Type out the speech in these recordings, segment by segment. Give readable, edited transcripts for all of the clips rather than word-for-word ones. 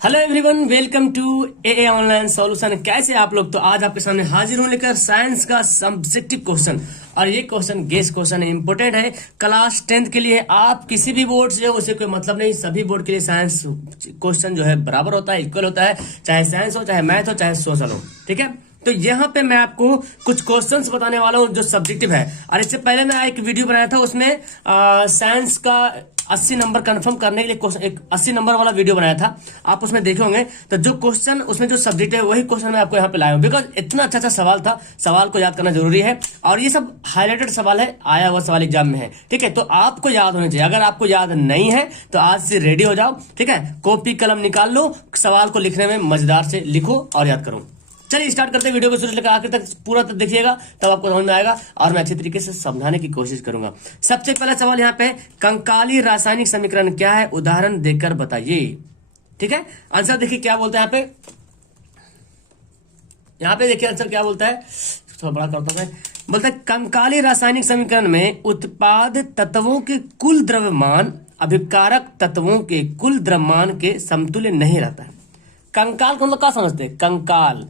Hello everyone, welcome to a online solution. कैसे आप लोग? तो आज आपके सामने हाजिर हूं लेकर साइंस का सब्जेक्टिव क्वेश्चन। और ये क्वेश्चन गेस क्वेश्चन है, इंपोर्टेंट है क्लास 10th के लिए। आप किसी भी बोर्ड से उसे कोई मतलब नहीं, सभी बोर्ड के लिए साइंस क्वेश्चन जो है बराबर होता है, इक्वल होता है, चाहे साइंस हो, चाहे मैथ हो, चाहे सोशल हो। ठीक है, तो यहाँ पे मैं आपको कुछ क्वेश्चंस बताने वाला हूँ जो सब्जेक्टिव है। और इससे पहले मैं एक वीडियो बनाया था, उसमें साइंस का 80 नंबर कंफर्म करने के लिए एक 80 नंबर वाला वीडियो बनाया था, आप उसमें देखे होंगे। तो जो क्वेश्चन उसमें जो सब्जेक्ट है वही क्वेश्चन मैं आपको यहाँ पे लाया हूँ, बिकॉज इतना अच्छा सवाल था, सवाल को याद करना जरूरी है। और ये सब हाईलाइटेड सवाल है, आया हुआ सवाल एग्जाम में है। ठीक है, तो आपको याद होना चाहिए। अगर आपको याद नहीं है तो आज से रेडी हो जाओ। ठीक है, कॉपी कलम निकाल लो, सवाल को लिखने में मजेदार से लिखो और याद करो। चलिए स्टार्ट करते हैं वीडियो को, शुरू से लेकर आखिर तक पूरा तक देखिएगा, तब आपको समझ में आएगा और मैं अच्छे तरीके से समझाने की कोशिश करूंगा। सबसे पहला सवाल यहाँ पे, कंकाली रासायनिक समीकरण क्या है, उदाहरण देकर बताइए। ठीक है, आंसर देखिए क्या बोलता है यहाँ पे देखिए आंसर क्या बोलता है, थोड़ा बड़ा करता है। बोलता है कंकाली रासायनिक समीकरण में उत्पाद तत्वों के कुल द्रव्यमान अभिकारक तत्वों के कुल द्रव्यमान के समतुल्य नहीं रहता है। कंकाल को हम लोग क्या समझते हैं? कंकाल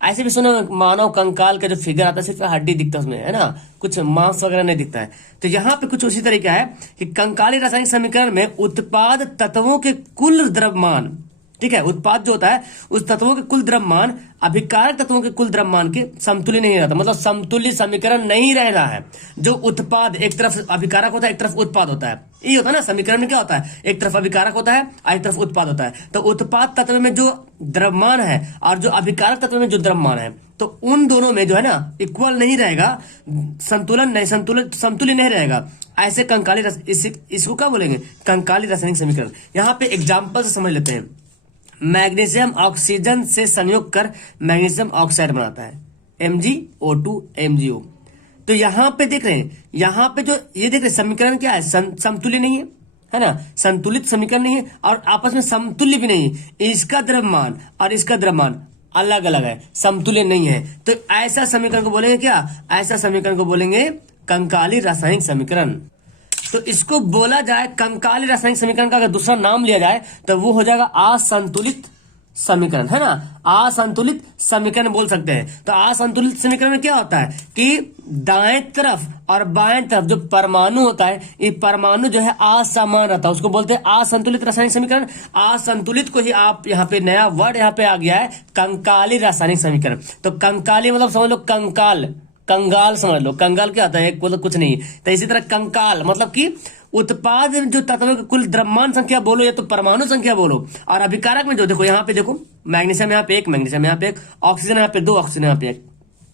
ऐसे भी सुनो, मानव कंकाल का जो फिगर आता है सिर्फ हड्डी दिखता है उसमें, है ना, कुछ मांस वगैरह नहीं दिखता है। तो यहाँ पे कुछ उसी तरीका है कि कंकाली रासायनिक समीकरण में उत्पाद तत्वों के कुल द्रव्यमान, ठीक है, उत्पाद जो होता है उस तत्वों के कुल द्रव्यमान अभिकारक तत्वों के कुल द्रव्यमान के समतुल्य नहीं रहता, मतलब समतुल्य समीकरण नहीं रह रहा है। जो उत्पाद एक तरफ अभिकारक होता है, एक तरफ उत्पाद होता है, ये होता है ना समीकरण में क्या होता है, एक तरफ अभिकारक होता है और एक तरफ उत्पाद होता है। तो उत्पाद तत्व में जो द्रव्यमान है और जो अभिकारक तत्व में जो द्रव्यमान है, तो उन दोनों में जो है ना इक्वल नहीं रहेगा, समतुल्य नहीं रहेगा। ऐसे कंकाली इसको क्या बोलेंगे? कंकाली रासायनिक समीकरण। यहाँ पे एग्जाम्पल से समझ लेते हैं। मैग्नीशियम ऑक्सीजन से संयोग कर मैग्नीशियम ऑक्साइड बनाता है, MgO2 MgO। तो यहाँ पे देख रहे हैं, यहाँ पे जो ये देख रहे हैं समीकरण क्या है, समतुल्य नहीं है ना, संतुलित समीकरण नहीं है और आपस में समतुल्य भी नहीं है। इसका द्रव्यमान और इसका द्रव्यमान अलग अलग है, समतुल्य नहीं है। तो ऐसा समीकरण को बोलेंगे क्या? ऐसा समीकरण को बोलेंगे कंकाली रासायनिक समीकरण। तो इसको बोला जाए कंकाली रासायनिक समीकरण का अगर दूसरा नाम लिया जाए तो वो हो जाएगा असंतुलित समीकरण, है ना, असंतुलित समीकरण बोल सकते हैं। तो असंतुलित समीकरण में क्या होता है कि दाएं तरफ और बाएं तरफ जो परमाणु होता है, ये परमाणु जो है असमान रहता है, उसको बोलते हैं असंतुलित रासायनिक समीकरण। असंतुलित को ही आप यहाँ पे नया वर्ड यहाँ पे आ गया है, कंकाली रासायनिक समीकरण। तो कंकाली मतलब समझ लो कंकाल, कंगाल समझ लो। कंगाल क्या होता है? एक मतलब कुछ नहीं। तो इसी तरह कंकाल मतलब कि उत्पाद जो तत्वों की कुल द्रव्यमान संख्या बोलो या तो परमाणु संख्या बोलो, और अभिकारक में जो देखो यहाँ पे देखो मैग्नीशियम यहाँ पे एक, मैग्नीशियम यहाँ पे एक, ऑक्सीजन यहाँ पे दो, ऑक्सीजन यहाँ पे एक,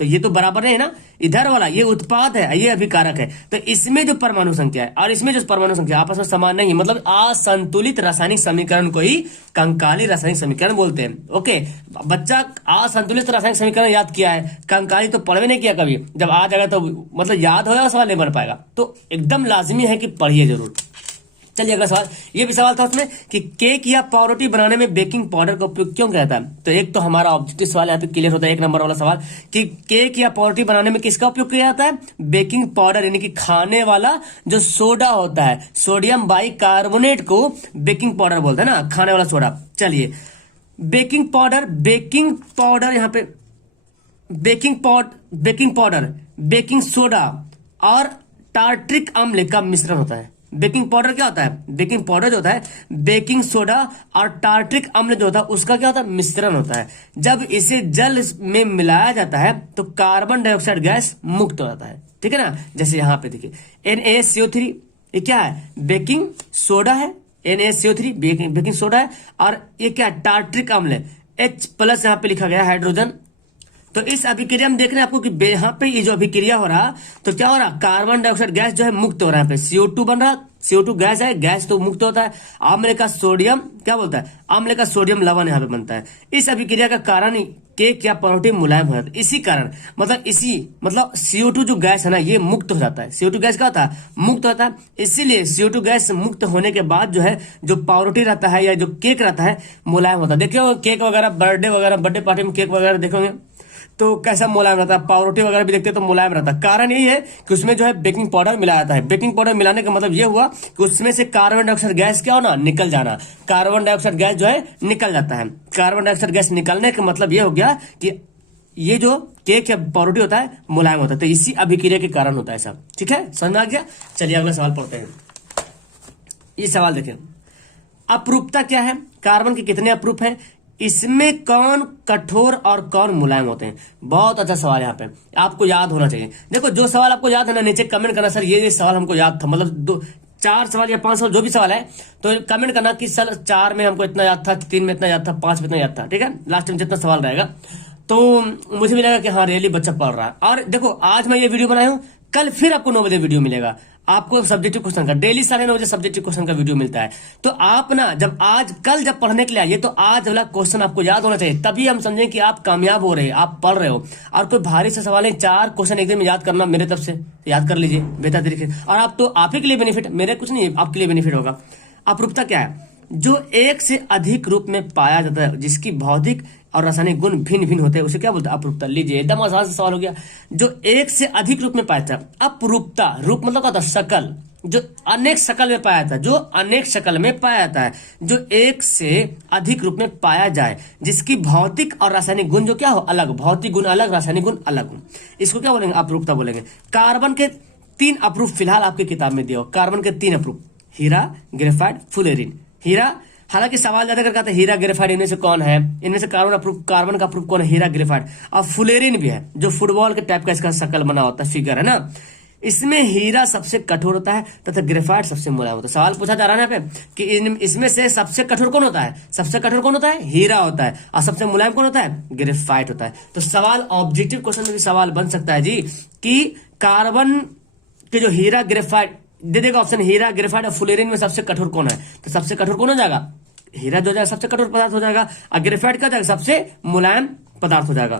तो ये तो बराबर है ना। इधर वाला ये उत्पाद है, ये अभिकारक है। तो इसमें जो परमाणु संख्या है और इसमें जो परमाणु संख्या आपस में समान नहीं है, मतलब असंतुलित रासायनिक समीकरण को ही कंकाली रासायनिक समीकरण बोलते हैं। ओके, बच्चा असंतुलित रासायनिक समीकरण याद किया है, कंकाली तो पढ़वे नहीं किया कभी। जब आ जाएगा तो मतलब याद होगा, सवाल नहीं बन पाएगा। तो एकदम लाजमी है कि पढ़िए जरूर। चलिए अगला सवाल, ये भी सवाल था उसमें कि केक या पावरोटी बनाने में बेकिंग पाउडर का उपयोग क्यों किया जाता है। तो एक तो हमारा ऑब्जेक्टिव सवाल यहाँ पे क्लियर होता है, एक नंबर वाला सवाल कि केक या पावरोटी बनाने में किसका उपयोग किया जाता है? बेकिंग पाउडर, यानी कि खाने वाला जो सोडा होता है, सोडियम बाइकार्बोनेट को बेकिंग पाउडर बोलते हैं ना, खाने वाला सोडा। चलिए बेकिंग पाउडर यहाँ पे बेकिंग पाउडर, बेकिंग सोडा और टार्ट्रिक अम्ल का मिश्रण होता है। बेकिंग पाउडर क्या होता है? बेकिंग पाउडर जो होता है बेकिंग सोडा और टार्ट्रिक अम्ल जो होता है उसका क्या होता है? मिश्रण होता है। जब इसे जल में मिलाया जाता है तो कार्बन डाइऑक्साइड गैस मुक्त हो जाता है। ठीक है ना, जैसे यहाँ पे देखिए NaCO3, ये क्या है? बेकिंग सोडा है, NaCO3 बेकिंग सोडा है, और ये क्या है? टार्ट्रिक अम्ल, H+ यहाँ पे लिखा गया हाइड्रोजन। तो इस अभिक्रिया में देख रहे हैं आपको कि यहाँ पे ये जो अभिक्रिया हो रहा, तो क्या हो रहा? कार्बन डाइऑक्साइड गैस जो है मुक्त हो रहा है। यहाँ पे CO2 बन रहा, CO2 गैस है, गैस तो मुक्त होता है। अम्ल का सोडियम क्या बोलता है? अम्ल का सोडियम लवण यहाँ पे बनता है। इस अभिक्रिया का कारण केक या पावरोटी मुलायम हो जाता है। इसी कारण मतलब CO2 जो गैस है ना, ये मुक्त हो जाता है। CO2 गैस क्या होता है? मुक्त होता है। इसीलिए CO2 गैस मुक्त होने के बाद जो है जो पावरोटी रहता है या जो केक रहता है मुलायम होता है। देखिए केक वगैरह बर्थडे पार्टी में केक वगैरह देखोगे तो कैसा मुलायम रहता है, पावरोटी वगैरह भी देखते हैं तो मुलायम रहता है। कारण यही है कि उसमें जो है बेकिंग पाउडर मिलाया जाता है। बेकिंग पाउडर मिलाने का मतलब ये हुआ कि उसमें से कार्बन डाइऑक्साइड गैस क्या होना, निकल जाना। कार्बन डाइऑक्साइड गैस जो है निकल जाता है। कार्बन डाइऑक्साइड गैस निकलने का मतलब ये हो गया कि ये जो केक या पावरोटी होता है मुलायम होता है। तो इसी अभिक्रिया के कारण होता है सब। ठीक है, समझ में आ गया। चलिए अगला सवाल पढ़ते हैं। ये सवाल देखें, अपरूपता क्या है, कार्बन के कितने अपरूप हैं, इसमें कौन कठोर और कौन मुलायम होते हैं। बहुत अच्छा सवाल है, यहाँ पे आपको याद होना चाहिए। देखो जो सवाल आपको याद है ना, नीचे कमेंट करना सर ये सवाल हमको याद था, मतलब 4 सवाल या 5 सवाल जो भी सवाल है तो कमेंट करना कि सर 4 में हमको इतना याद था, 3 में इतना याद था, 5 में इतना याद था। ठीक है, लास्ट में जितना सवाल रहेगा तो मुझे भी लगा कि हाँ रियली बच्चा पढ़ रहा है। और देखो आज मैं ये वीडियो बनाया हूँ, कल फिर आपको 9 बजे वीडियो मिलेगा आपको सब्जेक्टिव क्वेश्चन का। डेली 9:30 बजे सब्जेक्टिव क्वेश्चन का वीडियो मिलता है। तो आप ना जब कल जब पढ़ने के लिए आइए तो आज वाला क्वेश्चन आपको याद होना चाहिए, तभी हम समझें कि आप कामयाब हो रहे हैं, आप पढ़ रहे हो। और कोई भारी से सवाल है, 4 क्वेश्चन एक दिन में याद करना मेरे तरफ से याद कर लीजिए बेहतर तरीके से। और आप तो आप ही के लिए बेनिफिट, मेरे कुछ नहीं, आपके लिए बेनिफिट होगा। अपरूपता क्या है, जो एक से अधिक रूप में पाया जाता है, जिसकी भौतिक और रासायनिक गुण भिन्न भिन्न होते हैं, उसे क्या बोलते हैं, अपरूपता। लीजिए एकदम आसान से सवाल हो गया, जो एक से अधिक रूप में पाया जाता है। अपरूपता, रूप मतलब क्या होता है, शकल, जो अनेक शकल में पाया जाता है, जो अनेक शकल में पाया जाता है, जो एक से अधिक रूप में पाया जाए, जिसकी भौतिक और रासायनिक गुण जो क्या हो, अलग, भौतिक गुण अलग, रासायनिक गुण अलग हो, इसको क्या बोलेंगे, अपरूपता बोलेंगे। कार्बन के 3 अपरूप फिलहाल आपकी किताब में दिया हो, कार्बन के 3 अपरूप, हीरा, ग्रेफाइट, फुलेरिन। हीरा, हालांकि सवाल ज्यादा कर कहते हैं हीरा ग्रेफाइट इनमें से कौन है, इनमें से कार्बन का प्रूफ कौन है, हीरा ग्रेफाइट। और फुलेरिन भी है, जो फुटबॉल के टाइप का इसका शकल बना होता है, फिगर है ना। इसमें हीरा सबसे कठोर होता है तथा ग्रेफाइट सबसे मुलायम होता है। सवाल पूछा जा रहा है यहाँ पे कि इसमें से सबसे कठोर कौन होता है, सबसे कठोर कौन होता है, हीरा होता है। और सबसे मुलायम कौन होता है, ग्रेफाइट होता है। तो सवाल ऑब्जेक्टिव क्वेश्चन में भी सवाल बन सकता है जी कि कार्बन के जो हीरा ग्रेफाइट दे देगा ऑप्शन, हीरा ग्रेफाइट और फुलेरिन में सबसे कठोर कौन है, तो सबसे कठोर कौन हो जाएगा, हीरा जो हो जाएगा सबसे कठोर पदार्थ हो जाएगा, और ग्रेफाइट क्या हो जाएगा, सबसे मुलायम पदार्थ हो जाएगा।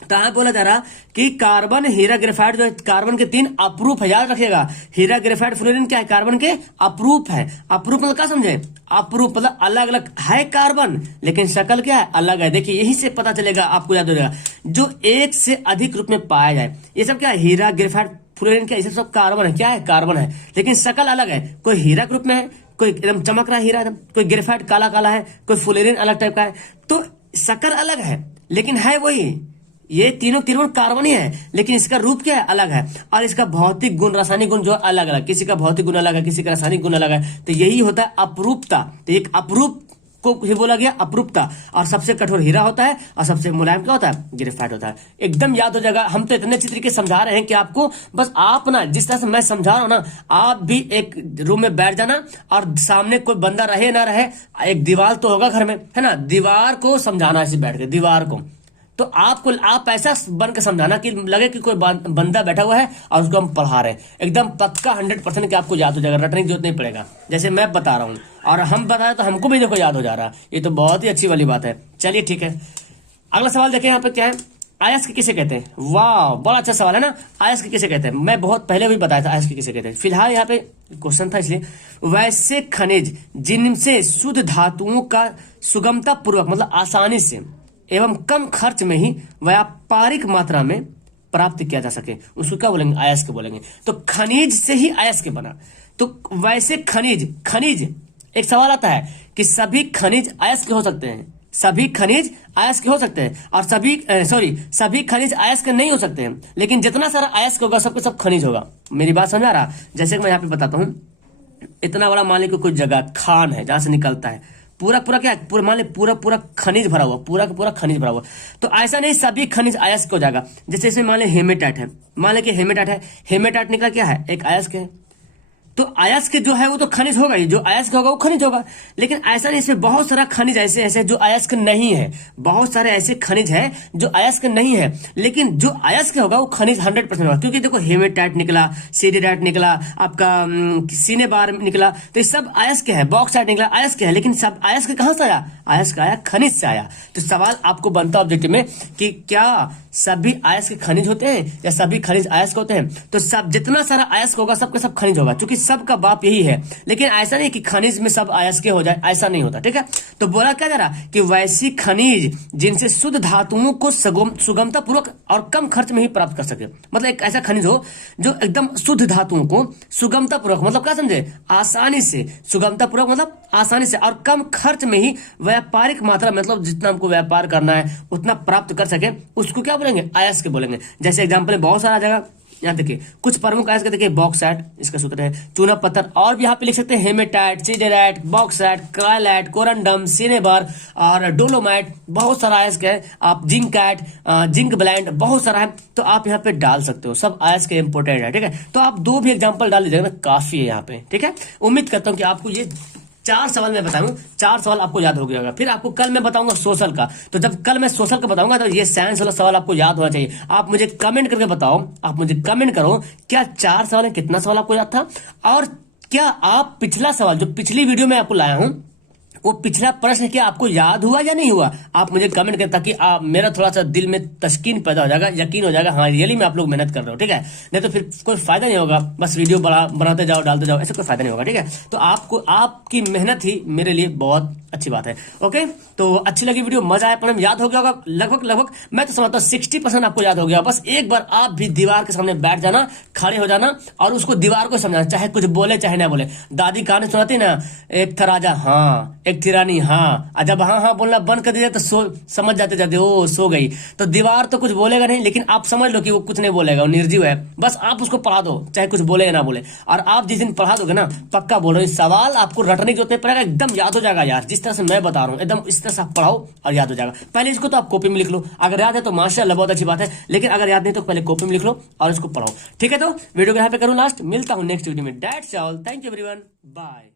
तो यहां बोला जा रहा कि कार्बन, हीरा, ग्रेफाइट जो है कार्बन के 3 अपरूप है, याद रखिएगा। हीरा, ग्रेफाइट, फ्लोरीन क्या है, कार्बन के अपरूप है। अपरूप मतलब क्या समझे, अपरूप मतलब अलग अलग है कार्बन, लेकिन शकल क्या है, अलग है। देखिए यही से पता चलेगा, आपको याद हो जाएगा, जो एक से अधिक रूप में पाया जाए, ये सब क्या है, हीरा, ग्रेफाइट, फ्लोरीन क्या, ये सब कार्बन है, क्या है, कार्बन है, लेकिन शकल अलग है। कोई हीरा ग्रुप में है, कोई एकदम चमक रहा है हीरा एकदम, कोई ग्रेफाइट काला काला है, कोई फ्लोरीन अलग टाइप का है। तो शकल अलग है लेकिन है वही, ये तीनों कार्बन ही है, लेकिन इसका रूप क्या है, अलग है। और इसका भौतिक गुण, रासायनिक गुण जो अलग अलग, किसी का भौतिक गुण अलग है, किसी का रासायनिक गुण अलग है। तो यही होता है अपरूपता। तो एक अपरूप को ही बोला गया अपरूपता। और सबसे कठोर हीरा होता है और सबसे मुलायम क्या होता है, ग्रेफाइट होता है। एकदम याद हो जाएगा। हम तो इतने अच्छी तरीके समझा रहे हैं कि आपको बस आप ना जिस तरह से मैं समझा रहा हूं ना, आप भी एक रूम में बैठ जाना और सामने कोई बंदा रहे ना रहे, एक दीवार तो होगा घर में, है ना, दीवार को समझाना ऐसे बैठ के, दीवार को। तो आप ऐसा बन के समझाना कि लगे कि कोई बंदा बैठा हुआ है और उसको हम पढ़ा रहे हैं। एकदम पक्का 100% कि आपको याद हो जाएगा, रटने की जरूरत नहीं पड़ेगा। जैसे मैं बता रहा हूँ और हम बता रहे तो हमको भी देखो याद हो जा रहा है। ये तो बहुत ही अच्छी वाली बात है। चलिए ठीक है, अगला सवाल देखें। यहाँ पे क्या है, अयस्क किसे कहते हैं। वाह, बड़ा अच्छा सवाल है ना। अयस्क किसे कहते हैं, मैं बहुत पहले भी बताया था अयस्क किसे कहते हैं। फिलहाल यहाँ पे क्वेश्चन था इसलिए, वैसे खनिज जिनसे शुद्ध धातुओं का सुगमता पूर्वक मतलब आसानी से एवं कम खर्च में ही व्यापारिक मात्रा में प्राप्त किया जा सके, उसको क्या बोलेंगे, अयस्क बोलेंगे। तो खनिज से ही अयस्क बना। तो वैसे खनिज एक सवाल आता है कि सभी खनिज अयस्क हो सकते हैं, सभी खनिज अयस्क हो सकते हैं, और सभी खनिज अयस्क नहीं हो सकते हैं। लेकिन जितना सारा अयस्क होगा सबके सब खनिज होगा। मेरी बात समझ आ रहा, जैसे कि मैं यहाँ पे बताता हूँ, इतना बड़ा मान लीजिए कोई जगह खान है जहां से निकलता है, पूरा क्या, पूरा मान लीजिए पूरा खनिज भरा हुआ, पूरा खनिज भरा हुआ। तो ऐसा नहीं सभी खनिज अयस्क हो जाएगा। जैसे इसमें मान लीजिए हेमेटाइट है, मान लीजिए हेमेटाइट है, हेमेटाइट निकला क्या है, एक अयस्क है। तो अयस्क जो है वो तो खनिज होगा ही, जो अयस्क होगा वो खनिज होगा। लेकिन ऐसा नहीं, इसमें बहुत सारा खनिज ऐसे जो अयस्क नहीं है, बहुत सारे ऐसे खनिज हैं जो अयस्क नहीं है, लेकिन जो अयस्क होगा वो खनिज 100% होगा। क्योंकि देखो हेमेटाइट निकला, सीडेटाइट निकला, आपका सिनेबार निकला, तो ये सब अयस्क है। बॉक्साइट निकला, अयस्क है। लेकिन सब अयस्क कहां से आया, अयस्क आया खनिज से आया। तो सवाल आपको बनता ऑब्जेक्टिव में कि क्या सभी अयस्क खनिज होते हैं या सभी खनिज अयस्क होते हैं। तो सब जितना सारा अयस्क होगा सबके सब खनिज होगा, क्योंकि सबका बाप यही है। लेकिन ऐसा नहीं कि खनिज में सब अयस्क हो जाए, ऐसा नहीं होता, ठीक है। तो बोला क्या जा रहा कि वैसी खनिज जिनसे शुद्ध धातुओं को सुगमता पूर्वक और कम खर्च में ही प्राप्त कर सके। मतलब एक ऐसा खनिज हो जो एकदम शुद्ध धातुओं को सुगमता पूर्वक, मतलब क्या समझे, आसानी से, सुगमता पूर्वक मतलब आसानी से और कम खर्च में ही व्यापारिक मात्रा, मतलब जितना हमको व्यापार करना है उतना प्राप्त कर सके, उसको क्या बोलेंगे, अयस्क बोलेंगे। जैसे एग्जांपल बहुत सारा जगह, यहाँ देखिए कुछ प्रमुख अयस्क देखिए, बॉक्साइट इसका सूत्र है, चूना पत्थर, और भी यहाँ पे लिख सकते हैं hematite, siderite, bauxite, cryolite, corundum, cinnabar और डोलोमाइट, बहुत सारा अयस्क है। आप जिंकाइट, जिंक ब्लैंड, बहुत सारा है, तो आप यहाँ पे डाल सकते हो, सब अयस्क इंपोर्टेंट है, ठीक है। तो आप 2 भी एग्जाम्पल डाल लीजिएगा ना, काफी है यहाँ पे, ठीक है। उम्मीद करता हूँ कि आपको ये 4 सवाल मैं बताऊं, 4 सवाल आपको याद हो गया होगा। फिर आपको कल मैं बताऊंगा सोशल का, तो जब कल मैं सोशल का बताऊंगा तो ये साइंस वाला सवाल आपको याद होना चाहिए। आप मुझे कमेंट करके बताओ, आप मुझे कमेंट करो क्या 4 सवाल है, कितना सवाल आपको याद था, और क्या आप पिछला सवाल जो पिछली वीडियो में आपको लाया हूं वो पिछला प्रश्न क्या आपको याद हुआ या नहीं हुआ, आप मुझे कमेंट करें, ताकि मेरा थोड़ा सा दिल में तस्कीन पैदा हो जाएगा, यकीन हो जाएगा हाँ रियली में आप लोग मेहनत कर रहे हो, ठीक है। नहीं तो फिर कोई फायदा नहीं होगा, बस वीडियो बनाते जाओ, डालते जाओ, ऐसा कोई फायदा नहीं होगा, ठीक है। तो आपको आपकी मेहनत ही मेरे लिए बहुत अच्छी बात है। ओके, तो अच्छी लगी वीडियो, मजा आया, पढ़ने में याद हो गया होगा लगभग मैं तो समझता हूँ 60% आपको याद हो गया। बस एक बार आप भी दीवार के सामने बैठ जाना, खड़े हो जाना और उसको दीवार को समझाना, चाहे कुछ बोले चाहे ना बोले। दादी कहानी सुनाती ना, एक था राजा हाँ, एक थी रानी हाँ, और जब हाँ हाँ बोलना बंद कर दिया तो समझ जाते ओ सो गई। तो दीवार तो कुछ बोलेगा नहीं, लेकिन आप समझ लो कि वो कुछ नहीं बोलेगा, वो निर्जीव है। बस आप उसको पढ़ा दो, चाहे कुछ बोले या ना बोले। और आप जिस दिन पढ़ा दोगे ना, पक्का बोल रहे हो, सवाल आपको रटने की जरूरत नहीं पड़ेगा, एकदम याद हो जाएगा यार। जिस तरह से मैं बता रहा हूँ एकदम इस तरह से आप पढ़ाओ और याद हो जाएगा। पहले इसको तो आप कॉपी में लिख लो, अगर याद है तो माशाल्लाह बहुत अच्छी बात है, लेकिन अगर याद नहीं तो पहले कॉपी में लिख लो और इसको पढ़ाओ, ठीक है। तो वीडियो को यहाँ पे करूँ लास्ट, मिलता हूँ नेक्स्ट वीडियो में। That's all, thank you everyone, bye.